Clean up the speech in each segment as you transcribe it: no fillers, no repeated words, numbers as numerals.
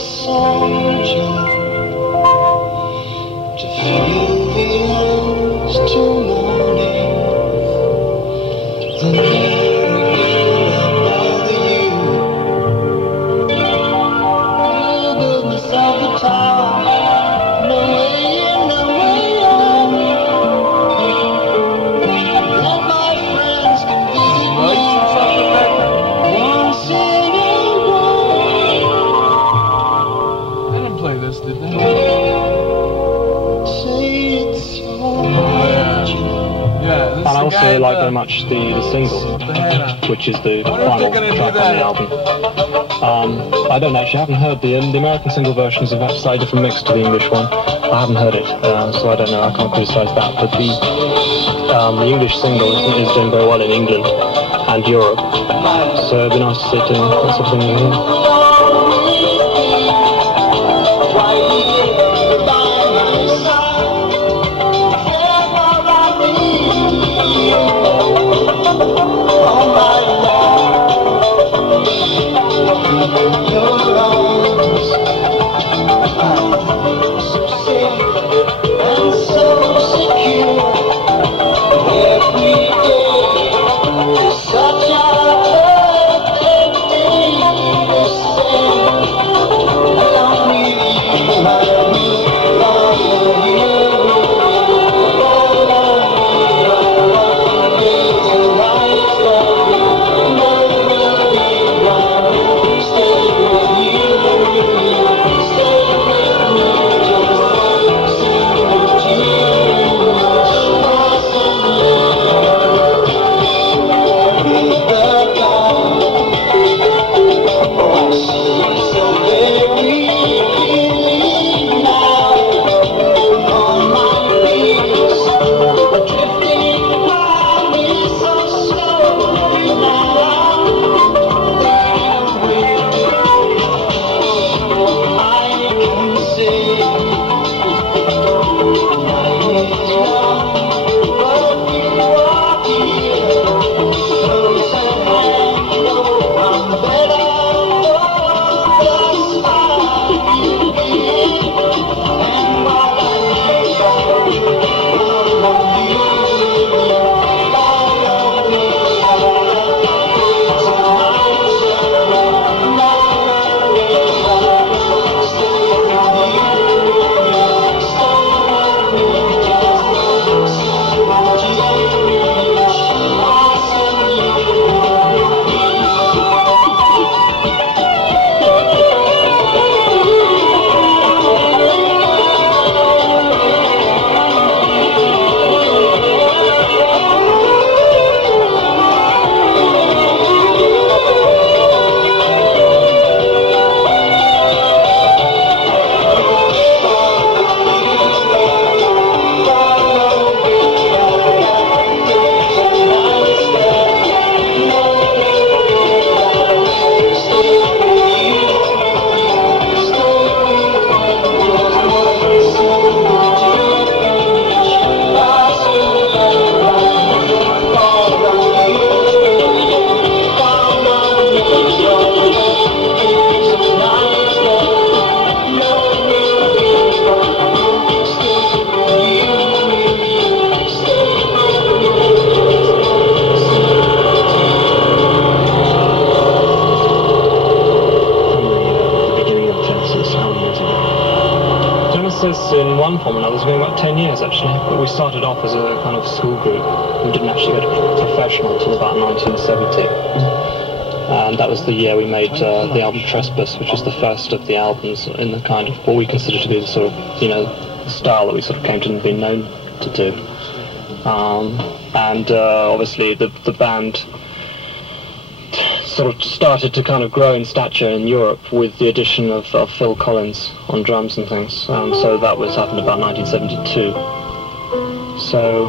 soldier to feel the ends to morning. Then there again I bother you. I'll build myself a tower, no way in, no way out. Let my friends come visit me once in a while. They didn't play this, did they? Say it's your Yeah, this And I is the also guy like very much the single, the Hannah. which is the I wonder if final they're gonna do track on that. the album. I don't actually, I haven't heard the American single versions have a slightly different mix to the English one. I haven't heard it, so I don't know, I can't criticise that. But the English single is doing very well in England and Europe, so it'd be nice to see it doing that sort of thing over here. In one form or another, it's been about 10 years actually, but we started off as a kind of school group. We didn't actually go to professional until about 1970, and that was the year we made the album Trespass, which was the first of the albums in the kind of what we consider to be the sort of, you know, the style that we sort of came to be known to do. Obviously the band sort of started to kind of grow in stature in Europe with the addition of Phil Collins on drums and things. So that happened about 1972. So,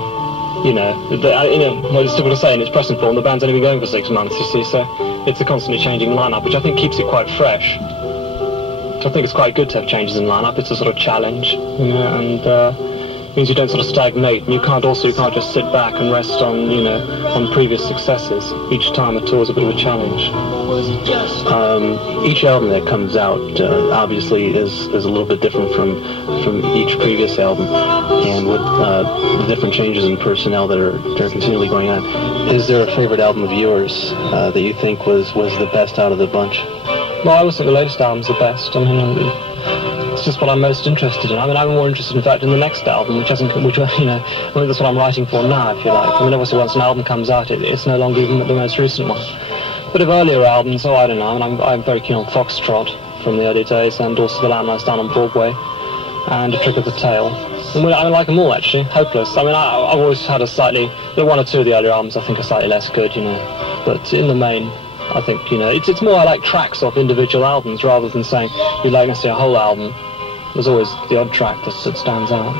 you know, well, it's difficult to say in its present form. The band's only been going for 6 months, you see, so it's a constantly changing lineup, which I think keeps it quite fresh. I think it's quite good to have changes in lineup. It's a sort of challenge, you know, and means you don't sort of stagnate, and you can't just sit back and rest on, you know, on previous successes. Each time a tour is a bit of a challenge. Each album that comes out obviously is a little bit different from each previous album, and with the different changes in personnel that are continually going on. Is there a favorite album of yours that you think was the best out of the bunch? Well, I always think the latest album's the best. I mean, it's just what I'm most interested in. I mean, I'm more interested, in fact, in the next album, which you know, I think that's what I'm writing for now, if you like. I mean, obviously, once an album comes out, it's no longer even the most recent one. But of earlier albums, I don't know. I mean, I'm very keen on Foxtrot from the early days, and also The Lamb Lies Down on Broadway, and A Trick of the Tail. And I like them all, actually. Hopeless. I mean, I've always had one or two of the earlier albums I think are slightly less good, you know. But in the main, I think, you know, it's more I like tracks off individual albums rather than saying you like necessarily a whole album. There's always the odd track that stands out.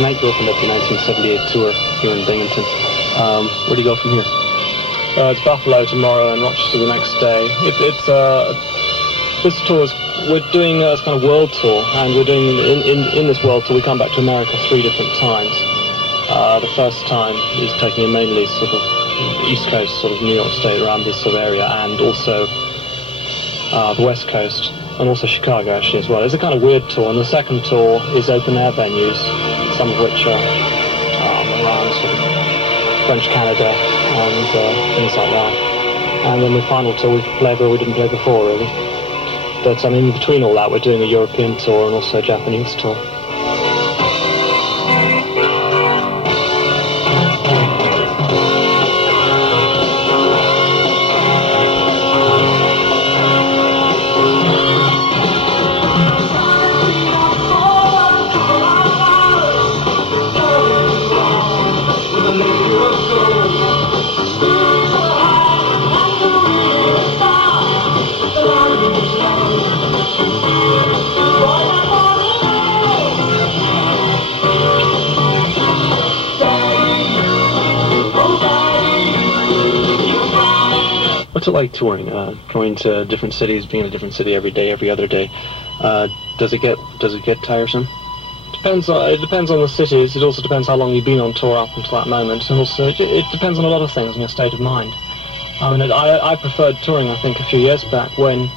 Nite opened up the 1978 tour here in Binghamton. Where do you go from here? It's Buffalo tomorrow and Rochester the next day. This tour we're doing a kind of world tour, and we're doing in this world tour we come back to America 3 different times. The first time is taking a mainly sort of East Coast, sort of New York State, around this sort of area, and also the West Coast, and also Chicago actually as well. It's a kind of weird tour, and the second tour is open air venues, some of which are around sort of French Canada and things like that. And then the final tour we play where we didn't play before, really. But I mean, in between all that, we're doing a European tour and also a Japanese tour. What's it like touring? Going to different cities, being in a different city every day, every other day. Does it get tiresome? It depends on the cities. It also depends how long you've been on tour up until that moment, and also it depends on a lot of things and your state of mind. I mean, I preferred touring, I think, a few years back when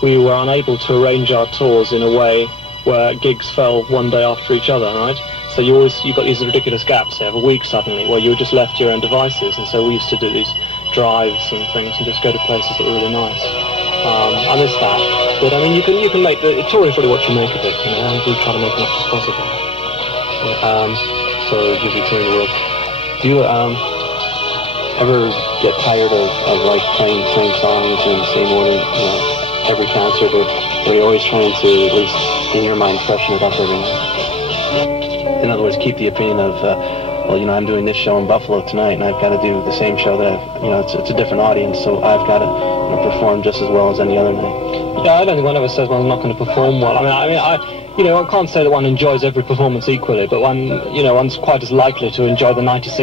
we were unable to arrange our tours in a way where gigs fell one day after each other, right? So you've got these ridiculous gaps there of a week suddenly where you were just left to your own devices, and so we used to do these drives and things and just go to places that were really nice. I miss that. But I mean, you can make the touring is really what you make of it, you know, and you try to make as much as possible. So usually touring the world. Do you ever get tired of like playing the same songs in the same order, you know, every concert, or are you always trying to, at least in your mind, freshen it up every night? In other words, keep the opinion of, well, you know, I'm doing this show in Buffalo tonight, and I've got to do the same show that it's a different audience, so I've got to, you know, perform just as well as any other night. Yeah, I don't think one ever says one's not going to perform well. I can't say that one enjoys every performance equally, but one's quite as likely to enjoy the 96